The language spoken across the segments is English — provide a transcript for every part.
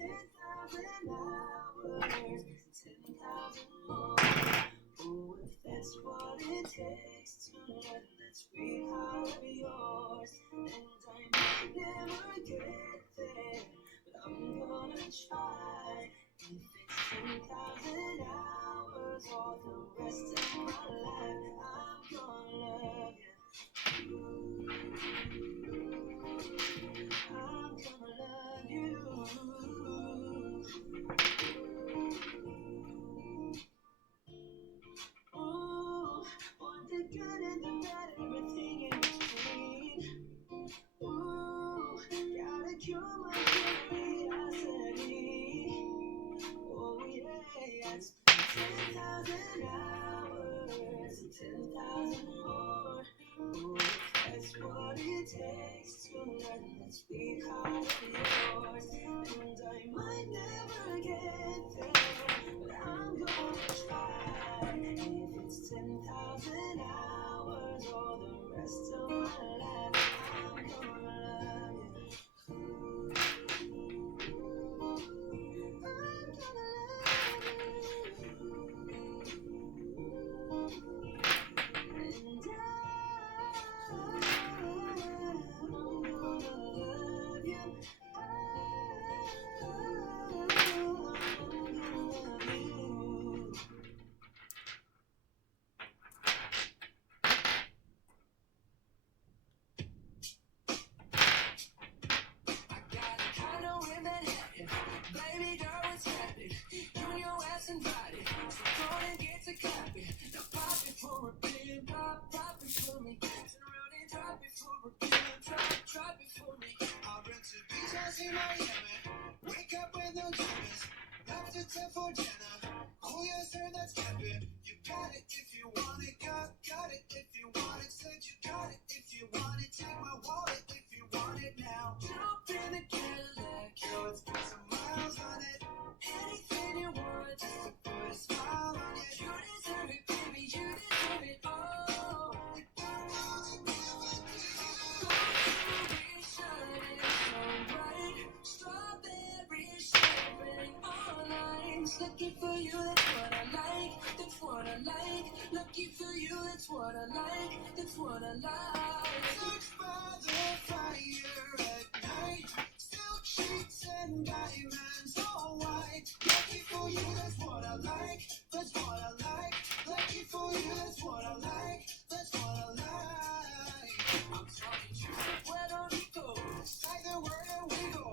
10,000 hours, 10,000 more. Oh, if that's what it takes to learn that sweetheart of yours, and I might never get there, but I'm gonna try. If it's 10,000 hours or the rest of my life, I'm gonna love you. I'm gonna love you. Ooh, want the good and the bad, everything in between. Ooh, gotta cure my curiosity. Oh yeah, it's 10,000 hours and 10,000 more. Oh, that's what it takes to learn that sweetheart of yours. And I might never get there, but I'm gonna try. If it's 10,000 hours or the rest of my life, I'm gonna love you. Baby girl, what's happening? You and your ass invited. So go and get to copy. Now pop it for a billion, pop it for me. Turn around and drop it for a billion, drop it for me. I'll rent to beach house in Miami. Wake up with no jammies. Left to 10 for dinner. Oh yes, sir, that's camping. You got it if you want it, got it if you want it. Said you got it if you want it. Take my wallet if you want it now. Jump in the Cadillac, yo, it's got some miles on it. Anything you want, just to put a smile on it. You deserve it, baby, you deserve it all. Strawberry shining so bright. Strawberry champagne all night. Looking for you, that's what I like. That's what I like. Lucky for you, that's what I like. That's what I like. Search by the fire at night. Silk sheets and diamonds all white. Lucky for you, that's what I like. That's what I like. Lucky for you, that's what I like. That's what I like. I'm talking you. Where don't we go? Either where we go.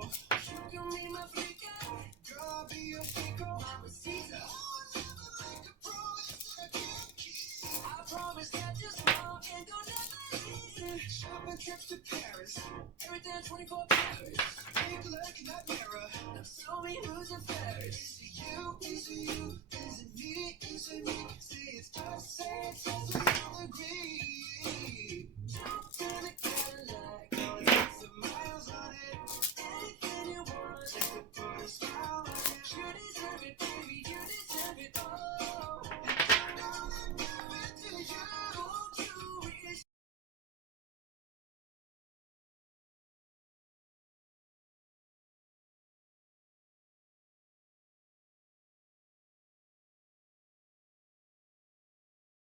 You can be my flicker. Girl, I'll be your flicker. I'm a Caesar. I'll never make a promise that I can't keep. I promise that you're small and don't ever leave. Shopping trips to Paris. Everything 24 hours. Take a look in that mirror. Now show me who's the fairest. Is it you? Is it